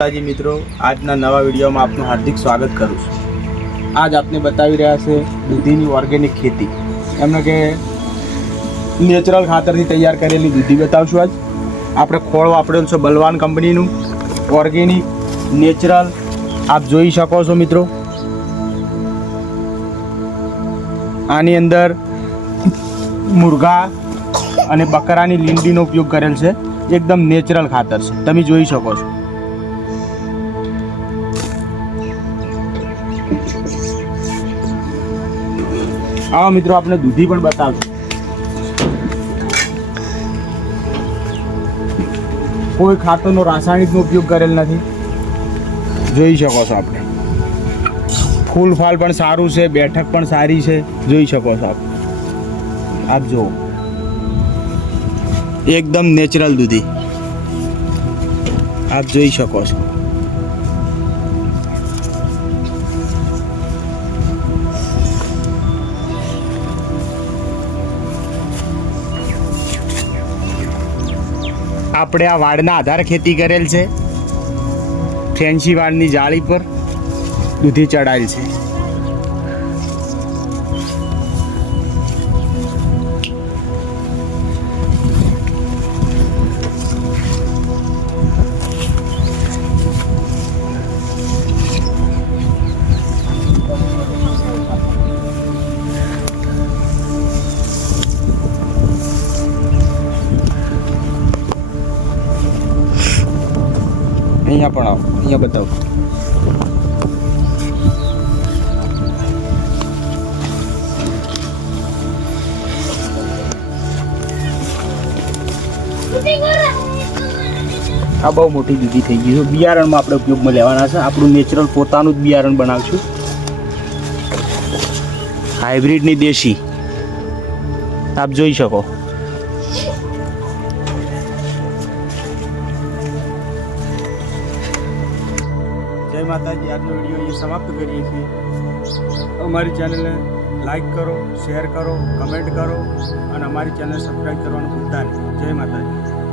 માતાજી મિત્રો, આજના નવા વિડીયોમાં આપનું હાર્દિક સ્વાગત કરું છું. આજ આપને બતાવી રહ્યા છે દૂધીની ઓર્ગેનિક ખેતી. એમને કે નેચરલ ખાતરથી તૈયાર કરેલી દૂધી બતાવશું આજ. આપણે ખોળ વાપરેલું છે બલવાન કંપનીનું. ઓર્ગેનિક નેચરલ આપ જોઈ શકો છો મિત્રો. આની અંદર મુરઘા અને બકરાની લીંડીનો ઉપયોગ કરેલ છે. એકદમ નેચરલ ખાતર છે. તમે જોઈ શકો છો. આવો મિત્રો આપણે દૂધી પણ બતાવશું. કોઈ ખાતરનો રાસાયણિકનો ઉપયોગ કરેલ નથી. જોઈ શકો છો આપણે ફૂલ ફાલ પણ સારું છે, બેઠક પણ સારી છે, જોઈ શકો છો આપ. આપ જુઓ. એકદમ નેચરલ દૂધી. આપ જોઈ શકો છો. આપણે આ વાડના આધારે ખેતી કરેલ છે. ફેન્સી વાડની જાળી પર દૂધી ચડાયેલ છે. અહીંયા પણ આવો, અહીંયા બતાવો. આ બહુ મોટી દૂધી થઈ ગઈ છે. બિયારણમાં આપણે ઉપયોગમાં લેવાના છે. આપણું નેચરલ પોતાનું જ બિયારણ બનાવશું. હાઇબ્રિડની દેશી. આપ જોઈ શકો. માતાજી, આજનો વીડિયો અહીંયા સમાપ્ત કરીએ છીએ. અમારી ચેનલને લાઈક કરો, શેર કરો, કમેન્ટ કરો અને અમારી ચેનલ સબસ્ક્રાઈબ કરવાનું ભૂલતા નહીં. જય માતાજી.